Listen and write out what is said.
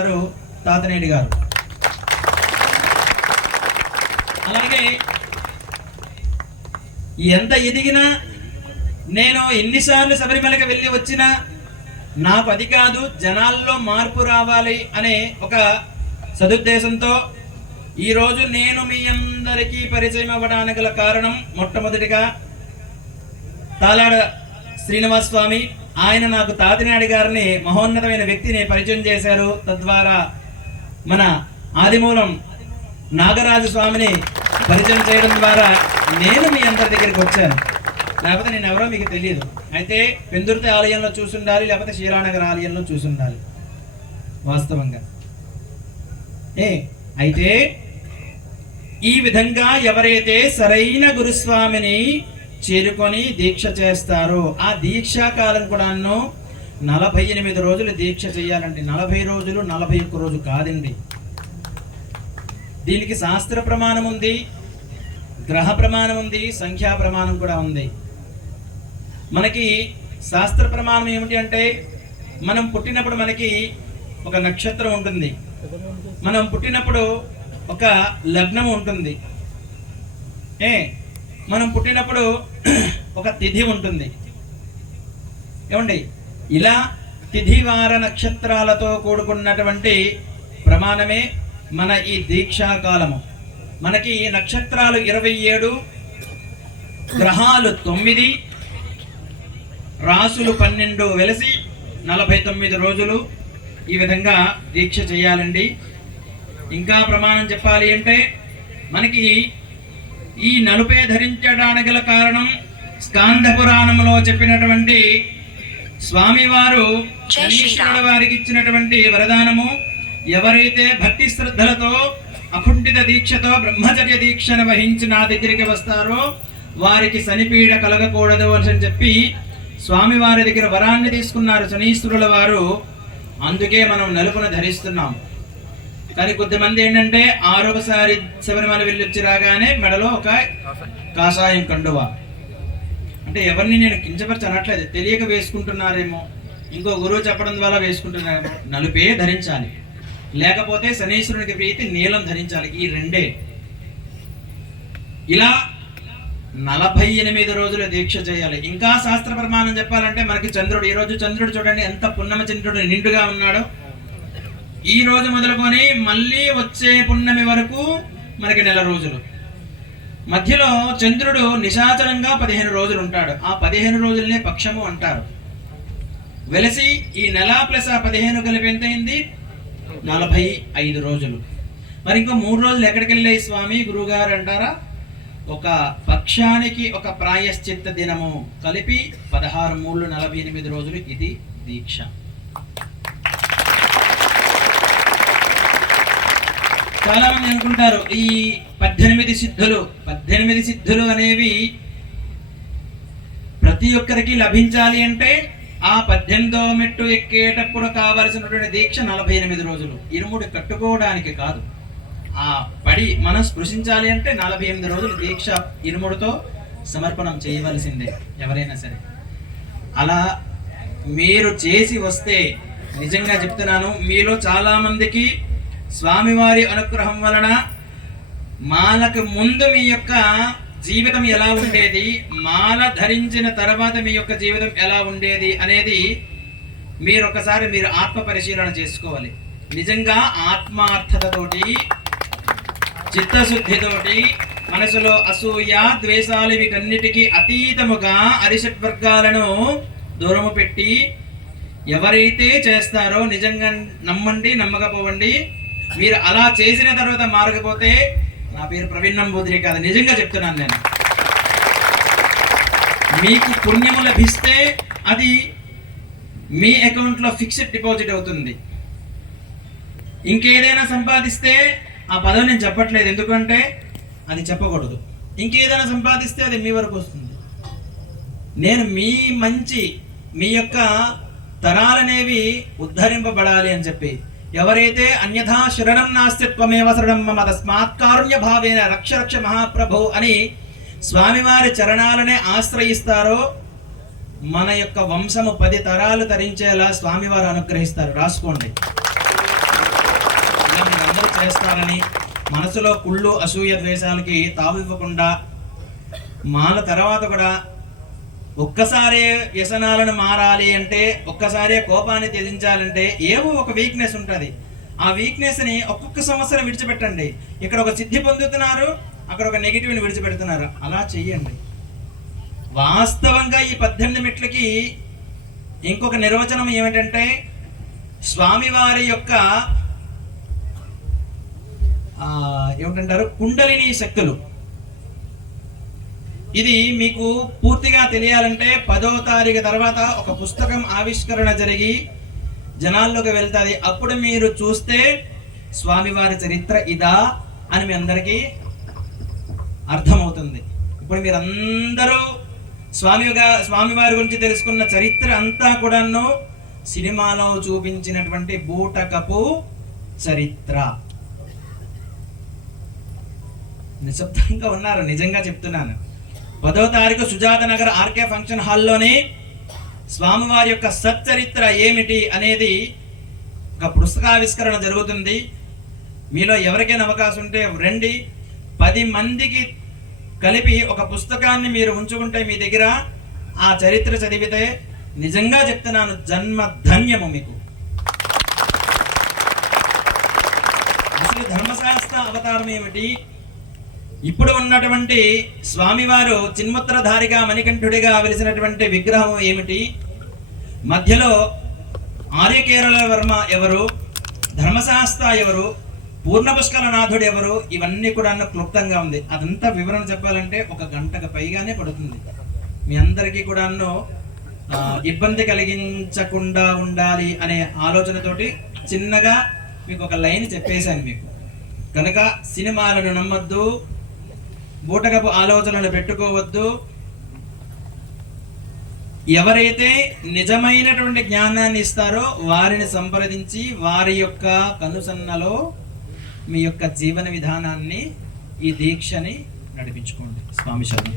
గారు తాతనేడి గారు. అలాగే ఎంత ఎదిగినా నేను ఎన్నిసార్లు శబరిమలకి వెళ్ళి వచ్చినా నాకు అది కాదు, జనాల్లో మార్పు రావాలి అనే ఒక సదుద్దేశంతో ఈరోజు నేను మీ అందరికీ పరిచయం అవ్వడానికి గల కారణం మొట్టమొదటిగా తాలాడ శ్రీనివాస స్వామి. ఆయన నాకు తాతినాడి గారిని మహోన్నతమైన వ్యక్తిని పరిచయం చేశారు. తద్వారా మన ఆదిమూలం నాగరాజు స్వామిని పరిచయం చేయడం ద్వారా నేను మీ అందరి దగ్గరికి వచ్చాను. లేకపోతే నేను ఎవరో మీకు తెలియదు. అయితే పెందుర్తి ఆలయంలో చూసుండాలి, లేకపోతే శ్రీరానగర్ ఆలయంలో చూసుండాలి వాస్తవంగా. అయితే ఈ విధంగా ఎవరైతే సరైన గురుస్వామిని చేరుకొని దీక్ష చేస్తారో ఆ దీక్షా కాలం కూడాను 48 రోజులు దీక్ష చేయాలండి. 40 రోజులు 41 రోజు కాదండి. దీనికి శాస్త్ర ప్రమాణం ఉంది, గ్రహ ప్రమాణం ఉంది, సంఖ్యా ప్రమాణం కూడా ఉంది. మనకి శాస్త్ర ప్రమాణం ఏమిటి అంటే, మనం పుట్టినప్పుడు మనకి ఒక నక్షత్రం ఉంటుంది, మనం పుట్టినప్పుడు ఒక లగ్నం ఉంటుంది, మనం పుట్టినప్పుడు ఒక తిథి ఉంటుంది. ఏమండి, ఇలా తిథి వార నక్షత్రాలతో కూడుకున్నటువంటి ప్రమాణమే మన ఈ దీక్షా కాలము. మనకి నక్షత్రాలు 27, గ్రహాలు 9, రాసులు 12 వెలసి 49 రోజులు ఈ విధంగా దీక్ష చేయాలండి. ఇంకా ప్రమాణం చెప్పాలి అంటే మనకి ఈ నలుపే ధరించడానికి గల కారణం స్కాంద పురాణంలో చెప్పినటువంటి స్వామివారు శనీశ్వరుడు వారికి ఇచ్చినటువంటి వరదానము. ఎవరైతే భక్తి శ్రద్ధలతో అకుంఠిత దీక్షతో బ్రహ్మచర్య దీక్షను వహించి నా దగ్గరికి వస్తారో వారికి శనిపీడ కలగకూడదు అని చెప్పి స్వామివారి దగ్గర వరాన్ని తీసుకున్నారు శనీశ్వరుల వారు. అందుకే మనం నలుపును ధరిస్తున్నాం. కానీ కొద్దిమంది ఏంటంటే 6వసారి శబరిమల వెళ్ళొచ్చి రాగానే మెడలో ఒక కాషాయం కండువ. అంటే ఎవరిని నేను కించపరిచి అనట్లేదు, తెలియక వేసుకుంటున్నారేమో, ఇంకో గురువు చెప్పడం ద్వారా వేసుకుంటున్నారేమో. నలుపే ధరించాలి, లేకపోతే శనీశ్వరునికి ప్రీతి నీలం ధరించాలి. ఈ రెండే. ఇలా 48 రోజుల దీక్ష చేయాలి. ఇంకా శాస్త్ర ప్రమాణం చెప్పాలంటే మనకి చంద్రుడు, ఈరోజు చంద్రుడు చూడండి ఎంత పున్నమ చంద్రుడు నిండుగా ఉన్నాడో. ఈ రోజు మొదలుకొని మళ్ళీ వచ్చే పున్నమి వరకు మనకి 1 నెల రోజులు. మధ్యలో చంద్రుడు నిశాచరంగా 15 రోజులు ఉంటాడు. ఆ 15 రోజులనే పక్షము అంటారు. వెలసి ఈ నెల ప్లస్ ఆ 15 కలిపి ఎంత అయింది? 45 రోజులు. మరి ఇంకో 3 రోజులు ఎక్కడికి వెళ్ళాయి స్వామి గురువుగారు అంటారా? ఒక పక్షానికి ఒక ప్రాయశ్చిత్త దినము కలిపి 16 3 48 రోజులు. ఇది దీక్ష. చాలా మంది అనుకుంటారు ఈ 18 సిద్ధులు అనేవి ప్రతి ఒక్కరికి లభించాలి అంటే ఆ 18వ మెట్టు ఎక్కేటప్పుడు కావలసినటువంటి దీక్ష 48 రోజులు. ఇరుముడి కట్టుకోవడానికి కాదు, ఆ పడి మనం స్పృశించాలి అంటే 48 రోజులు దీక్ష ఇరుముడితో సమర్పణం చేయవలసిందే ఎవరైనా సరే. అలా మీరు చేసి వస్తే నిజంగా చెప్తున్నాను, మీలో చాలా మందికి స్వామివారి అనుగ్రహం వలన మాలకు ముందు మీ యొక్క జీవితం ఎలా ఉండేది, మాల ధరించిన తర్వాత మీ యొక్క జీవితం ఎలా ఉండేది అనేది మీరు ఒకసారి మీరు ఆత్మ పరిశీలన చేసుకోవాలి. నిజంగా ఆత్మార్థతతోటి చిత్తశుద్ధితోటి మనసులో అసూయ ద్వేషాలు వీటన్నిటికీ అతీతముగా అరిషడ్వర్గాలను దూరము పెట్టి ఎవరైతే చేస్తారో నిజంగా నమ్మండి, నమ్మకపోవండి. మీరు అలా చేసిన తర్వాత మారకపోతే, నా పేరు ప్రవీణ్ నంబూదిరి కాదు, నిజంగా చెప్తున్నాను నేను, మీకు పుణ్యము లభిస్తే అది మీ అకౌంట్లో ఫిక్స్డ్ డిపాజిట్ అవుతుంది. ఇంకేదైనా సంపాదిస్తే, ఆ పదవి నేను చెప్పట్లేదు ఎందుకంటే అది చెప్పకూడదు, ఇంకేదైనా సంపాదిస్తే అది మీ వరకు వస్తుంది. నేను మీ యొక్క తరాలనేవి ఉద్ధరింపబడాలి అని చెప్పి, ఎవరైతే అన్యథా శరణం నాస్తి త్వమేవ శరణం మమ తస్మాత్ కారుణ్య భావేన రక్ష రక్ష మహాప్రభు అని స్వామివారి చరణాలనే ఆశ్రయిస్తారో మన యొక్క వంశము 10 తరాలు తరించేలా స్వామివారు అనుగ్రహిస్తారు. రాసుకోండి. చేస్తారని మనసులో కుళ్ళు అసూయ ద్వేషాలకి తావివ్వకుండా మాల తర్వాత కూడా ఒక్కసారి వ్యసనాలను మారాలి అంటే, ఒక్కసారి కోపాన్ని త్యజించాలంటే ఏవో ఒక వీక్నెస్ ఉంటుంది. ఆ వీక్నెస్ని ఒక్కొక్క సంవత్సరం విడిచిపెట్టండి. ఇక్కడ ఒక సిద్ధి పొందుతున్నారు, అక్కడ ఒక నెగిటివ్ని విడిచిపెడుతున్నారు. అలా చెయ్యండి. వాస్తవంగా ఈ 18 మెట్లకి ఇంకొక నిర్వచనం ఏమిటంటే, స్వామివారి యొక్క ఏమిటంటారు, కుండలిని శక్తులు. ఇది మీకు పూర్తిగా తెలియాలంటే 10వ తారీఖు తర్వాత ఒక పుస్తకం ఆవిష్కరణ జరిగి జనాల్లోకి వెళ్తుంది. అప్పుడు మీరు చూస్తే స్వామివారి చరిత్ర ఇదా అని మీ అందరికీ అర్థమవుతుంది. ఇప్పుడు మీరందరూ స్వామివారి గురించి తెలుసుకున్న చరిత్ర అంతా కూడాను సినిమాలో చూపించినటువంటి బూటకపు చరిత్ర. నిశ్శబ్దంగా ఉన్నారు, నిజంగా చెప్తున్నాను. 10వ తారీఖు సుజాత నగర్ ఆర్కే ఫంక్షన్ హాల్లోని స్వామివారి యొక్క సచ్చరిత్ర ఏమిటి అనేది ఒక పుస్తకావిష్కరణ జరుగుతుంది. మీలో ఎవరికైనా అవకాశం ఉంటే రండి. 10 మందికి కలిపి ఒక పుస్తకాన్ని మీరు ఉంచుకుంటే మీ దగ్గర, ఆ చరిత్ర చదివితే నిజంగా చెప్తున్నాను, జన్మ ధన్యము మీకు. అసలు ధర్మశాస్త్ర అవతారం ఏమిటి? ఇప్పుడు ఉన్నటువంటి స్వామివారు చిన్ముత్రధారిగా మణికంఠుడిగా వెలిసినటువంటి విగ్రహం ఏమిటి? మధ్యలో ఆర్యకేరళ వర్మ ఎవరు? ధర్మశాస్త్ర ఎవరు? పూర్ణపుష్కరనాథుడు ఎవరు? ఇవన్నీ కూడా క్లుప్తంగా ఉంది. అదంతా వివరణ చెప్పాలంటే 1 గంటకు పైగానే పడుతుంది. మీ అందరికీ కూడా ఇబ్బంది కలిగించకుండా ఉండాలి అనే ఆలోచనతోటి చిన్నగా మీకు ఒక లైన్ చెప్పేశాను. మీకు కనుక సినిమాలను నమ్మొద్దు, బూటకపు ఆలోచనలు పెట్టుకోవద్దు. ఎవరైతే నిజమైనటువంటి జ్ఞానాన్ని ఇస్తారో వారిని సంప్రదించి వారి యొక్క కనుసన్నలో మీ యొక్క జీవన విధానాన్ని, ఈ దీక్షని నడిపించుకోండి. స్వామి శరణం.